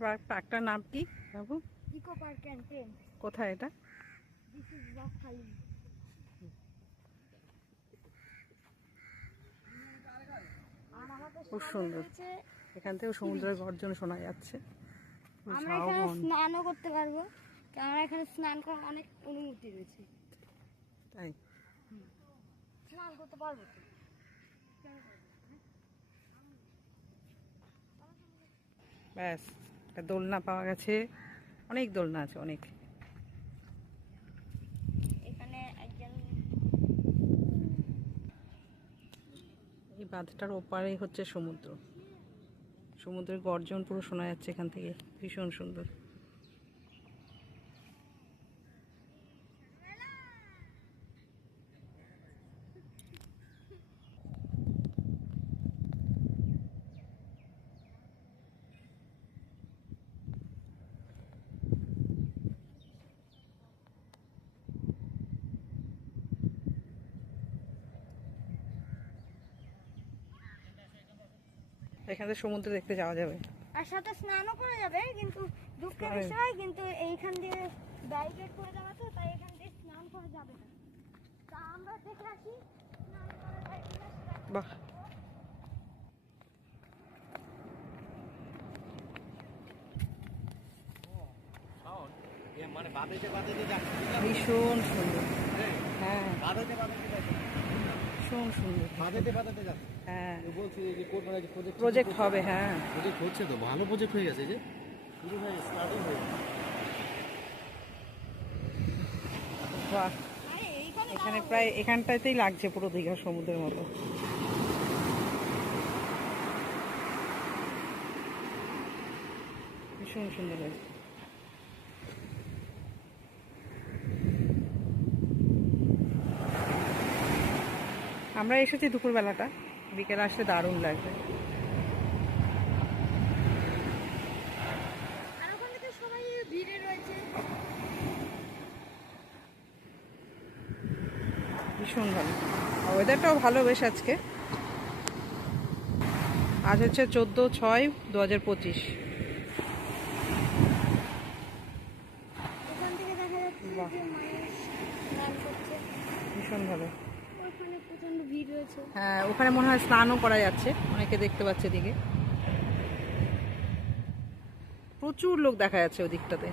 পার্কটার নাম কি বাবু? Eco Park and tent. কোথায় এটা? This is Bakkhali. আর আমাদের খুব সামনে সুন্দর। রয়েছে, এখান থেকে সমুদ্রের গর্জন শোনা যাচ্ছে। আমরা এখানে স্নানও করতে পারবো, কারণ এখানে স্নান করার অনেক অনুমতি রয়েছে। তাই স্নান করতে পারবো তো। ব্যাস, একটা দোলনা পাওয়া গেছে। অনেক দোলনা আছে, অনেক। এখানে একজন, এই বাঁধটার ওপারেই হচ্ছে সমুদ্র। সমুদ্রের গর্জন পুরো শোনা যাচ্ছে এখান থেকে, ভীষণ সুন্দর। এখানে সমুদ্র দেখতে যাওয়া যাবে, আর সাথে স্নানও করা যাবে, কিন্তু দুঃখের বিষয় কিন্তু এইখান দিয়ে ব্যারিকেড করে দেওয়া, তো তাই এখান দিয়ে স্নান করা যাবে না। তা আমরা দেখে আসি স্নান করা যায় কিনা সেটা। বাহ, ভীষণ সুন্দর। হ্যাঁ, ভীষণ সুন্দর। হ্যাঁ, প্রজেক্ট হবে। হ্যাঁ, প্রজেক্ট হচ্ছে তো, ভালো প্রজেক্ট হয়ে গেছে, যে শুরু হয়ে স্টার্টিং হয়ে গেছে। বাহ, এখানে প্রায় এখানটাতেই লাগছে পুরো দীঘা সমুদ্রের মতো। ভীষণ সুন্দর লাগছে। আমরা এসেছি দুপুরবেলাটা, বিকেলে আসলে দারুণ লাগবে। আর ওখানে তো সবাই ভিড়ে রয়েছে। ভীষণ ভালো, ওয়েদারটাও ভালো বেশ আজকে। আজ হচ্ছে 14/6/2025। ওখান থেকে দেখা যাচ্ছে যে বাহ, মানুষ স্নান করছে। ভীষণ ভালো। ওখানে প্রচন্ড ভিড় রয়েছে। হ্যাঁ, ওখানে মনে হয় স্নানও করা যাচ্ছে, অনেকে দেখতে পাচ্ছে এদিকে। প্রচুর লোক দেখা যাচ্ছে ওই দিকটাতে।